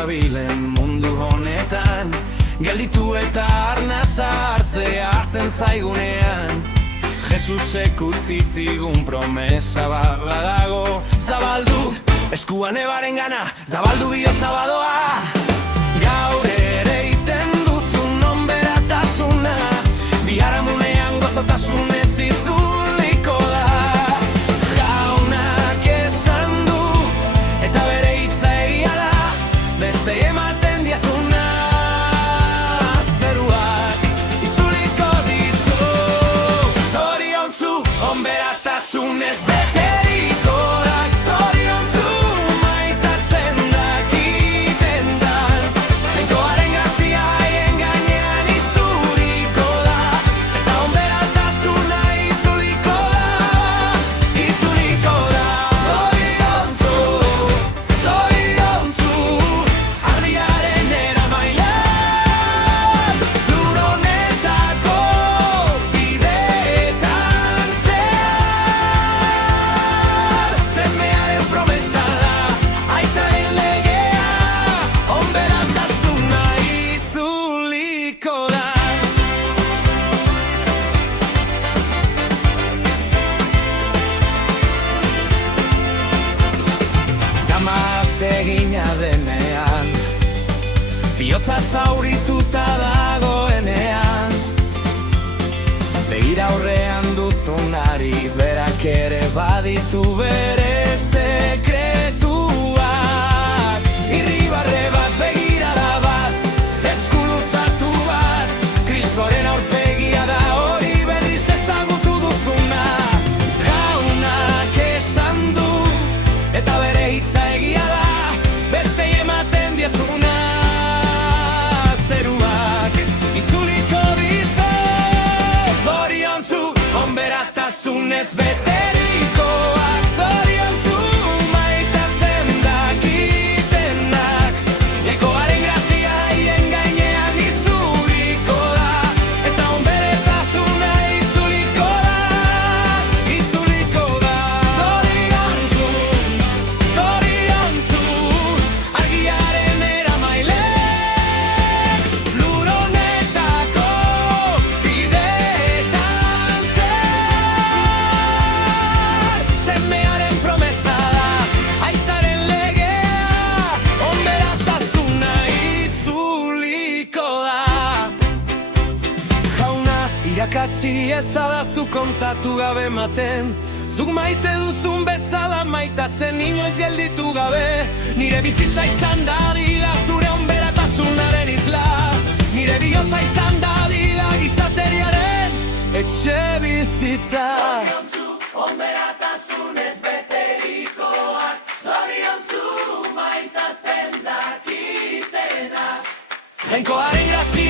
dabilen mundu honetan, gelditu eta arnasa hartzea hartzen zaigunean. Jesusek utzi zigun promesa badago, zabaldu eskuan ebaren gana, zabaldu bihotza badoa. Gaur ere iten duzun onberatasuna, biharamunean gozotasunez itzuliko da. Jaunak esan du, eta bere hitza egia da, beste ematen diazuna. Zeruak itzuliko dizu, zoriontsu onberatasunez beterikoak. Zoriontsu maitatzen dakiten dan, jainkoaren grazia haien gainean izuriko da, eta onberatasuna itzuliko da, itzuliko da. Zoriontsu, zoriontsu, ardiaren eramailean, lur honetako bideetan zehar. Semearen promesa da, aitaren legea, onberatasuna itzuliko da. Zamaz egina denean, bihotza zaurituta dagoenean, begira aurrean duzunari, berak ere baditu bere sekretuak. Irribarre bat, begirada bat, esku luzatu bat, Kristoren aurpegia da hori berriz ezagutu duzuna. Jaunak esan du, eta bere hitza egia da, beste ematen diazuna. Zeruak itzuliko dizu, zoriontsu onberatasunez beterikoak. Zoriontsu maitatzen dakitenak, jainkoaren grazia haien gainean izuriko da, eta onberatasuna itzuliko da, itzuliko da. Zoriontsu, zoriontsu, argiaren eramaile, lur honetako bideetan zehar. Semearen promesa da, aitaren legea, onberatasuna itzuliko da. Jauna, irakatsi ezadazu kontatu gabe ematen, zuk maite duzun bezala maitatzen inoiz gelditu gabe. Nire bizitza izan dadila zure onberatasunaren isla, nire bihotza izan dadila gizateriaren etxe bizitza. Zoriontsu onberatasunez beterikoak, zoriontsu maitatzen dakitenak, jainkoaren grazia